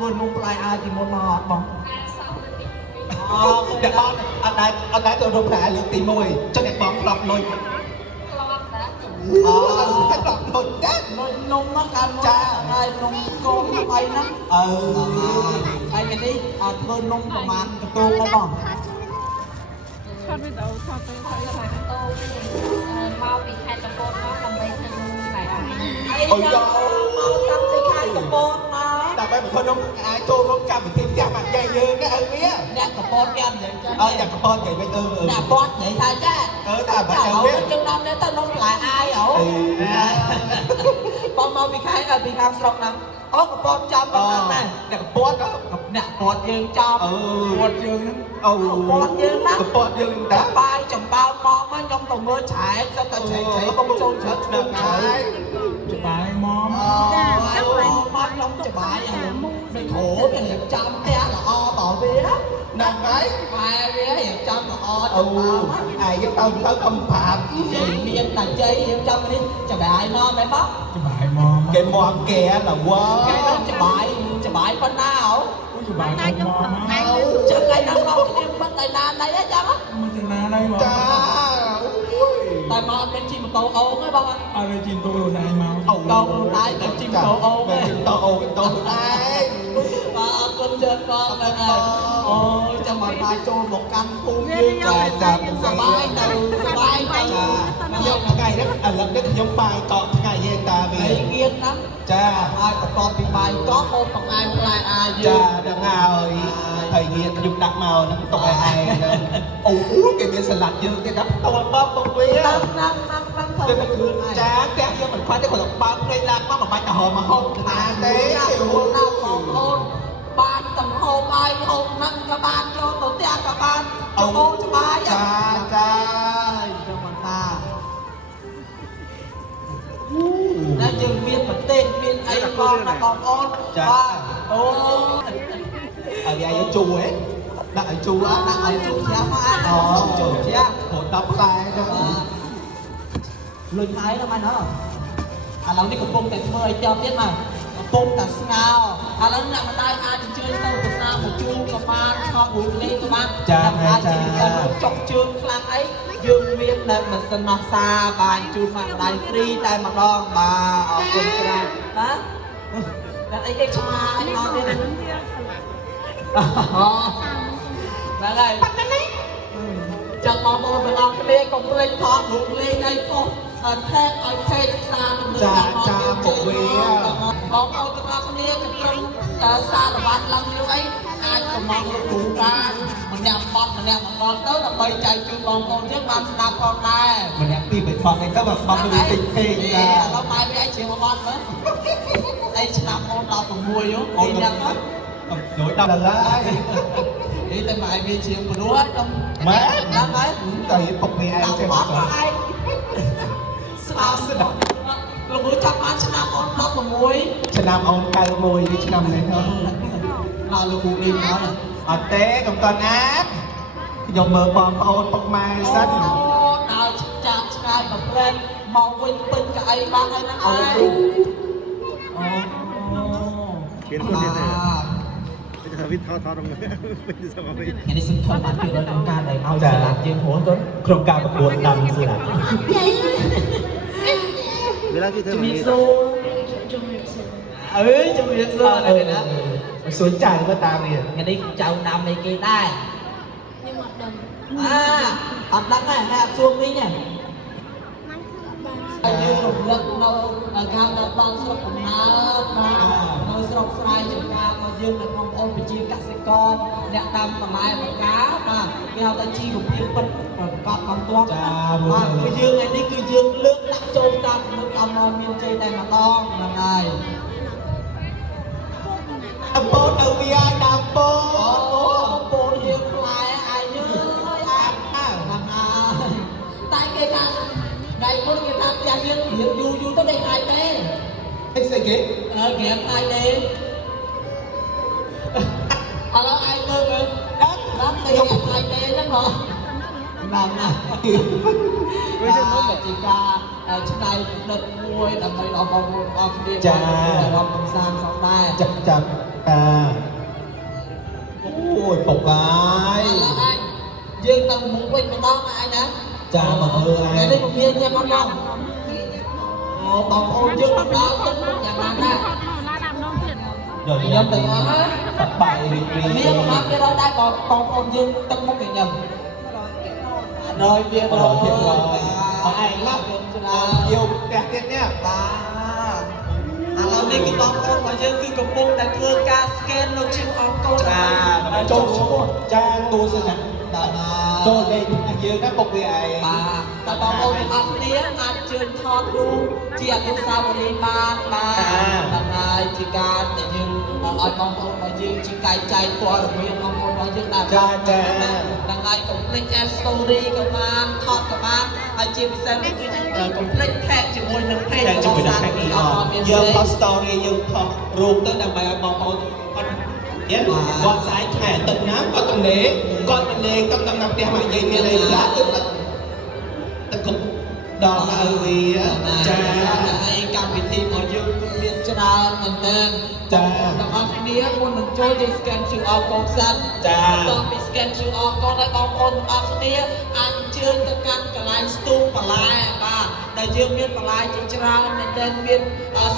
ធ្វើនំផ្លែអាទីមុនមកអត់បងអ្នកបងអត់ដែរទៅរំលាយលើកទី1ចឹងអ្នកបងផ្លប់លុយតែផ្លប់លុយដែរលុយនំហ្នឹងកាលចាហើយកូនអីហ្នឹងហើយនេះធ្វើនំប្រហែលកន្ទោងហ្នឹងបងថតវីដេអូថតទៅថតទៅមកពីខេត្តកំពតមកដើម្បីធ្វើនំផ្លែអាអូយយកមកចាប់ពីខេត្តកំពតមកដើម្បីមកធ្វើនំអាចចូលរួមកម្មវិធីផ្ទះបាក់យាយយើងណាឪវាអ្នកកំពតយ៉ាងនិយាយចឹងអ្នកកំពតនិយាយវិញអ្នកពតនិយាយថាចាតែបាក់យាយវាយើងនាំទៅនំផ្លែអាយអូបងមកពីខេត្តពីខាងស្រុកហ្នឹងអូកំពតចាំបងណាអ្នកកំពតអ្នកពតយើងចាំពតយើងហ្នឹងអូពតយើងណាកំពតយើងតាបាយចំបើមកមកខ្ញុំទៅមើលឆែកទៅតែឆែកកុំចូលឆែកឆ្នាំហើយច្បាយមកចាចាំបាយមកខ្ញុំច្បាយមិនធូរតែចាំផ្ទះល្អតវាណាស់ហើយបែរវារៀបចំល្អអូអាយទៅកំផាតមានតែជ័យរៀបចំនេះច្បាយមកមែនបងច្បាយមកគេមកកែដល់វ៉ាច្បាយប៉ុណ្ណាអូច្បាយមកចឹងថ្ងៃហ្នឹងមកគ្នាមិនតែណាណៃអញ្ចឹងមិនតែណាណៃមកចាតែមកមានជិះម៉ូតូអូងហ៎បងអត់មានជិះម៉ូតូខ្លួនឯងមកអូតូខ្លួនឯងតែជិះម៉ូតូអូងជិះម៉ូតូអូងតូខ្លួនឯងបាទអរគុណច្រើនបងហ្នឹងហើយអូចាំមកបាយចូលមកកាន់ភូមិយើងចាសប្បាយទៅសប្បាយទៅយកថ្ងៃនេះឥឡូវនេះខ្ញុំបាយកកថ្ងៃយើងតាវាងៀនហ្នឹងចាហើយបន្ទាប់ពីបាយកកហូបបង្អែមផ្លែអាយចាដល់ហើយងៀនខ្ញុំដាក់មកហ្នឹងទុកឲ្យឯងអូគេមានសាឡាត់យើងគេដាក់ផ្ទាល់បបទៅវាហ្នឹងទៅគឺចាផ្ទះយើងមិនខ្វះទេគាត់បើកភ្នែកឡើងមកមិនបាច់ទៅហៅមកហូបណាទេខ្លួនណាបងប្អូនបានទាំងហូបបាយហូបហ្នឹងក៏បានចូលទៅផ្ទះក៏បានអូច្បាស់ចាចាំមិនថាតែយើងមានប្រទេសមានអីបងប្អូនបាទអូឲ្យយើងជួហ៎ដាក់ឲ្យជួដាក់ឲ្យជួជ្រះមកអូជួជ្រះហូត10ផ្លែទៅលុយខែទៅមកណោះឥឡូវនេះកំពុងតែធ្វើឲ្យជាប់ទៀតមកកំពុងតែស្ងោឥឡូវអ្នកម្ដាយអាចអញ្ជើញទៅទស្សនាមកជួក៏បានខំរូបលេងក៏បានអាចចុកជើងខ្លាំងអីយើងមានតែម៉ាស៊ីនណោះសាបានជូនមកម្ដាយហ្វ្រីតែម្ដងបាទអរគុណច្រើនបាទតែអីគេឆ្មាអីមកទៀតហ្នឹងហើយប៉ាត់នេះចាំបងប្អូនទាំងអស់គ្នាកុំភ្លេចថតរូបលេងអីប៉ុស្តិ៍ថែកឲ្យផេកសារទំនើបចាមកវាបងប្អូនទាំងអស់គ្នាកំពុងសារវត្តឡើងនេះអីអាចកំងលោកគ្រូបានម្នាក់បត់ម្នាក់មកដល់ទៅដើម្បីចែកជូនបងប្អូនយើងបានស្ដាប់ផងដែរម្នាក់ពីរបីបត់ហ្នឹងទៅបត់ទៅតិចពេកចាឥឡូវបាយវាអាចជិះមកបត់មើលអីឆ្នាំអូន16អូនយ៉ាងណាដូចដល់ហើយអីតែម៉ែវាជាងព្រោះខ្ញុំម៉ែហ្នឹងហើយតែពុកវាឯងចេះមកឯងស្ដាប់លោកគ្រូចាប់បានឆ្នាំអូន16ឆ្នាំអូន91នេះឆ្នាំនេះទៅដល់លោកគ្រូនេះមកអត់ទេកុំតណាតខ្ញុំមើលបងប្អូនពុកម៉ែសិនដល់ចាប់ឆ្ងាយមកព្រែកមកវិញពេញកៅអីបានហើយហ្នឹងអូមានខ្លួនទៀតទេจะวิทย์ทอตรงนี้เป็นสมาชิกอันนี้ซึ่งทอดมาคือเราต้องการอะไรเอาสลัดยืนหัวต้นโครงการประกวดดำสลัดเวลาที่เธอมีโซ่จะมีโซ่อะไรนะสนใจก็ตามเนี่ยอันนี้เจ้าดำในกีได้อัดดังไงแอบช่วงนี้เนี่ยយើងរំលឹកនៅការដល់បងស្រុកកំណើតបាទនៅស្រុកស្រែចម្ការរបស់យើងនៅបងប្អូនប្រជាកសិករអ្នកដាំបន្លែបង្ការបាទគេហៅថាជីវភាពពិតប្រកបកំទាស់បាទគឺយើងឯនេះគឺយើងលើកដាក់ចូលតាមទំនុកកម្មមានជ័យតែម្ដងហ្នឹងហើយអំពូនទៅវាឲ្យដល់ពូអំពូនយើងផ្លែអាយអាប់ហ្នឹងហើយតែគេថាដៃមុនគេថាផ្ទះយើងរៀងយូរទៅដេកអាយទេអីស្អីគេគេអាយទេឥឡូវអាយមើលដល់តែខ្ញុំអាយទេហ្នឹងហ៎ណាស់ណាស់ជាការឆ្នៃប្រឌិតមួយដើម្បីដល់បងប្អូនអស់គ្នាចារំកំសាន្តផងដែរចាំ ôi phục ai dương tầng muốn quên mà đó mà anh á cha mà ơi cái ai đây một miếng nha con không bóng ôn dương mà đó chất một nhà hàng á rồi nhầm từ đó tập bài miếng mà cái đó đã còn bóng ôn dương tầng một cái nhầm rồi biết rồi ai lắm yêu đẹp nhất nháเรานี่คือต้องคนมาเยอะคือกระปุกแต่คือการสแกนเราชื่อออกก็ได้ โจcha tôi xin nèโจlên anh dương nó phục về ai แต่บางคนออกเนี้ยอาจเชิญทอดรูเจียนุสาวรีย์บ้านมาทำงานจิการแต่ยังเอาบางคนมายืนจิกายใจตัวหรือไม่บางคนมายืนแบบดังไงกับเล่นแอสโตรีกับมาทอดกับมาอาจีบเซนกับเล่นแค่จิมวยหนึ่งเพลง จะไปดังแค่นี้dương có story dương có ruột tới đằng bài bóng con nhé con trái thẻ tận nhá con tận nế con tận nằm đeo mày dây nghe đây lá tức là tận cục đòn là vì chaการพิธีของยืนเรียนชนะเหมือนเดิม cha แต่บางทีคนหนึ่งช่วยจะสแกน QR code สั้น จ้า ต้องมีสแกน QR code ได้บางคนบางทีอันเชิญกับการกระไรสตูปลายมาแต่ยืมเมียนปลายจะชนะเหมือนเดิมเมียน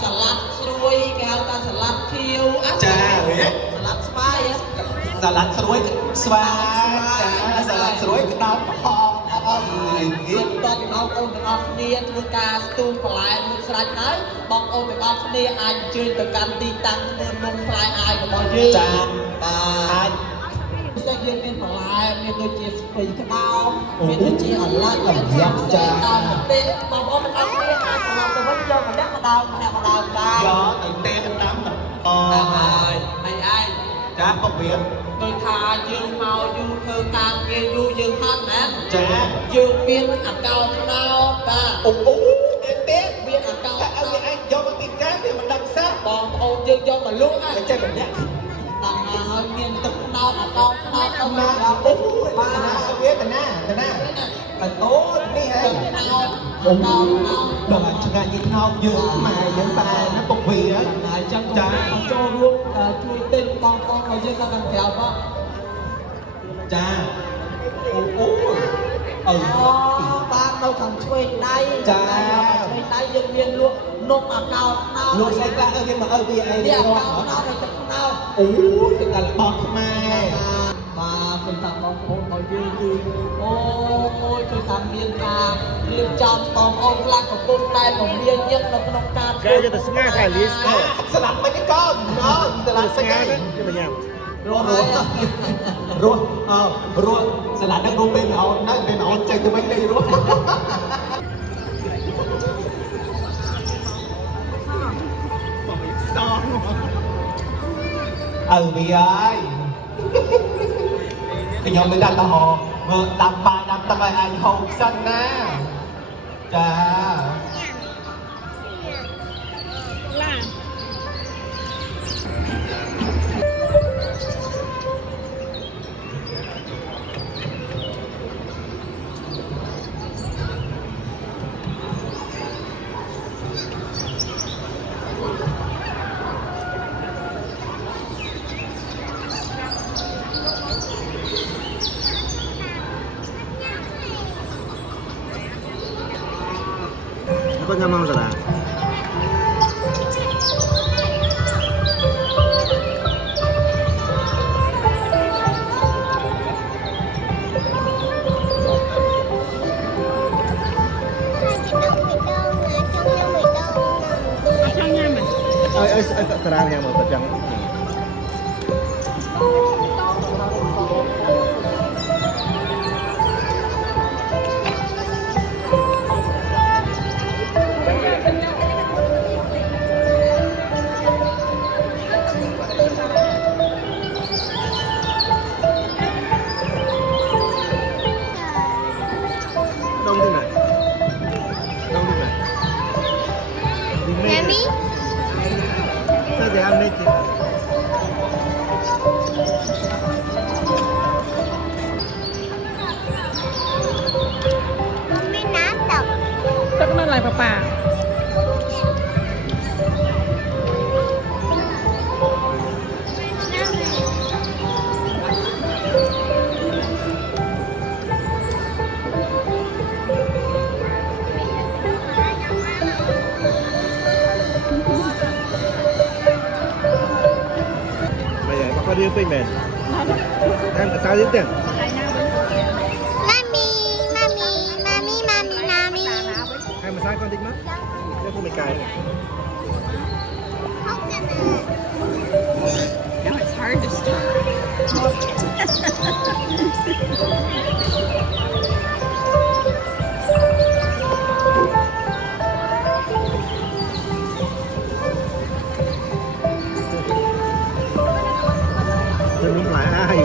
สลัดสวยแก้วตาสลัดเขียว cha สลัดสบาย salad suối spa cha salad suối cái đau ho យើងតបបងអូនទាំងអស់គ្នាធ្វើការស្ទូងបន្លែមួយស្រេចហើយបងអូនទាំងអស់គ្នាអាចអញ្ជើញទៅកាន់ទីតាំងធ្វើនំផ្លែអាយរបស់យើង ចា បាទពិសេសយើងមានបន្លែមានដូចជាស្ពៃក្តោបមានដូចជាអឡាច់យ៉ាងចាទេបងអូនទាំងអស់គ្នាអាចប្រឡប់ទៅវិញយកម្នាក់ម្ដងបាន gió từ te đến tám mình ហើយមិនអាយ cha có việc ដោយថាយើងមកយូរធ្វើការងារយូរយើងហត់ណា cha យើងមានអកោក្តោបបាទ em té មានអកោ ถ้าเอาอย่างไอ้ยอมมาติดกันเนี่ยมันดังซับ បងប្អូនយើងយកមកលក់ហើយ ไม่ใช่แบบเนี้ย តាមហើយមានទឹកណោតអកោក្តោបទៅ ห ណា น้าโอ้ยหน้าเอาเวียกันหน้าแต่โต๊ะนี่ไง ទឹកណោត โอ้โหดอกชะกันยิงนอกเยอะมาเยอะตานะปกวีอ่ะ ហើយចឹងចាចូលរួមជួយទិញបងប្អូនរបស់យើងទៅខាងក្រៅបង cha ô ừ បាននៅខាងឆ្វេងដៃ ចា ឆ្វេងដៃយើងមានលក់នំអកោក្តោប luôn xây ra nhưng mà vì ai នេះ đi អកោ qua ក្តោបហើយទឹកក្តោប ủa cái là bọt mai បាទគឺថាបងប្អូនរបស់យើងគឺអូយគឺថាមានការរៀបចំបងប្អូនខ្លះកំពុងតែពមៀនយើងនៅក្នុងការធ្វើ Kaya kita setengah kali sekali. selamat mấy cái con nó selamat Setengah sekali kan? Dia banyak. ruột ruột selamat đang ruột bên nó chơi từ mấy đây ruột vì ai cái nhóm mới đặt tao hồ vừa đặt bài đặt tao bài anh hậu sân nè chà Apa nggak mau saudara? Terang yang mau terjang. Đông thế này. Đông thế này. Đi mê. Mami, Sao thì ăn mê What do you think, man? Em sao đến tiền? Mami, mami, mami, mami, mami. Em mà sai con thích mắt. Nếu không mày cài. Không cần à. Now it's hard to start. Đừng lại ai.